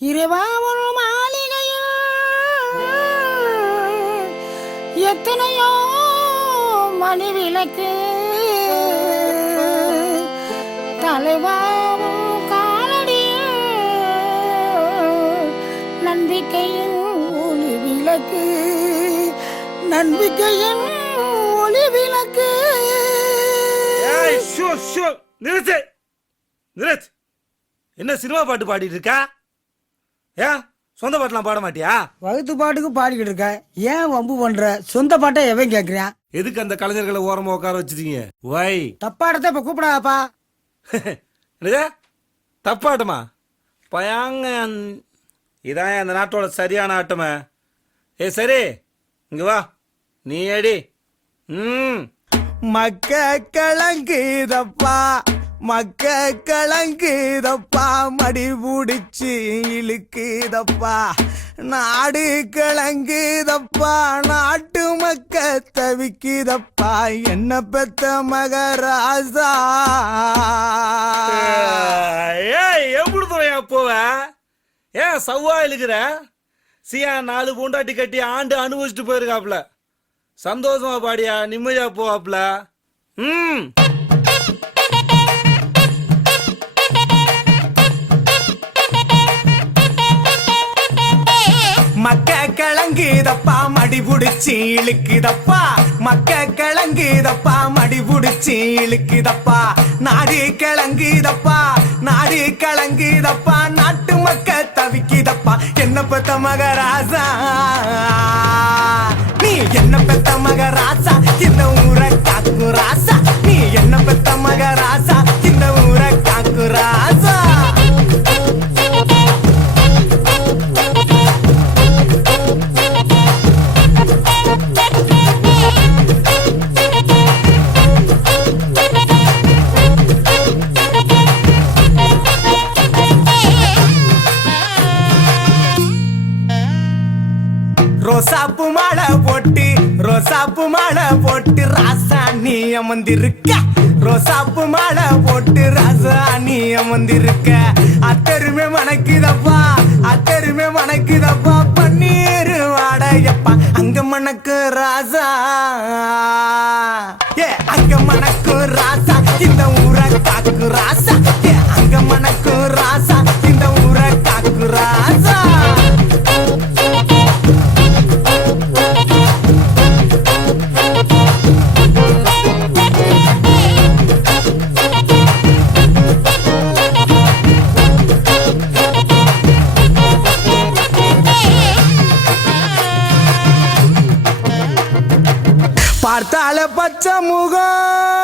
இறைவா ஒரு மாளிகையில் எத்தனையோ மணி விளக்கு தலைவாவும் காலடியில் நம்பிக்கையின் ஒளி விளக்கு நம்பிக்கையின் ஒளி விளக்கு. நிறுத்து நிறுத்து. என்ன சினிமா பாட்டு பாடிட்டு இருக்கா? ஏன் சொந்த பாட்டுலாம் பாட மாட்டியா? வகுத்து பாட்டுக்கு பாடிக்கிட்டு இருக்க, ஏன் வம்பு பண்ற? சொந்த பாட்டை எவன் கேக்குறான்? எதுக்கு அந்த கலைஞர்களை ஓரமா உட்கார வச்சிருக்கீங்க? வை தப்பாடத்தை இப்ப கூப்பிடாப்பா. என்னது தப்பாட்டமா? பயாங்க இதான் அந்த நாட்டோட சரியான ஆட்டமே. சரி இங்க வா, நீ அடி. மக்க கலங்குதப்பா மக்க கலங்குதப்பா மடி பிடிச்சி இழுக்குதப்பா நாடு கலங்குதப்பா நாட்டு மக்க தவிக்குதப்பா என்ன பெத்த மகராசா. எப்படி துறையா போவ? ஏன் சவ்வா இழுக்கிற? சியா 4 பூண்டாட்டி கட்டி ஆண்டு அனுபவிச்சுட்டு போயிருக்காப்ல. சந்தோஷமா பாடியா, நிம்மதியா போவாப்ல. மக்க கிளங்குதப்பா மடி புடிச்சி இழுக்குதப்பா மக்க கிளங்குதப்பா மடி புடிச்சி இழுக்குதப்பா நாடு கிளங்குதப்பா நாடு கிளங்குதப்பா நாட்டு மக்க தவிக்குதப்பா என்ன பெத்த மகராசா நீ என்ன பெத்த மகராசா இந்த ஊரை காக்கு ராசா நீ என்ன பெத்த மகராசா இந்த ஊரை காக்கு ராசா. ரோசாப்பு மாலை போட்டு ராசா நீ அமர்ந்திருக்க ரோசாப்பு மாலை போட்டு ராசா நீ அமர்ந்திருக்க அத்தருமே மணக்குதப்பா பன்னீர் வாடையப்பா அங்க மணக்கு ராசா அங்க மணக்கு ராசா இந்த ஊரை காக்கு ராசா அங்க மணக்கு ராசா இந்த ஊரை காக்கு ராசா. பார்த்தால பச்சை முகம்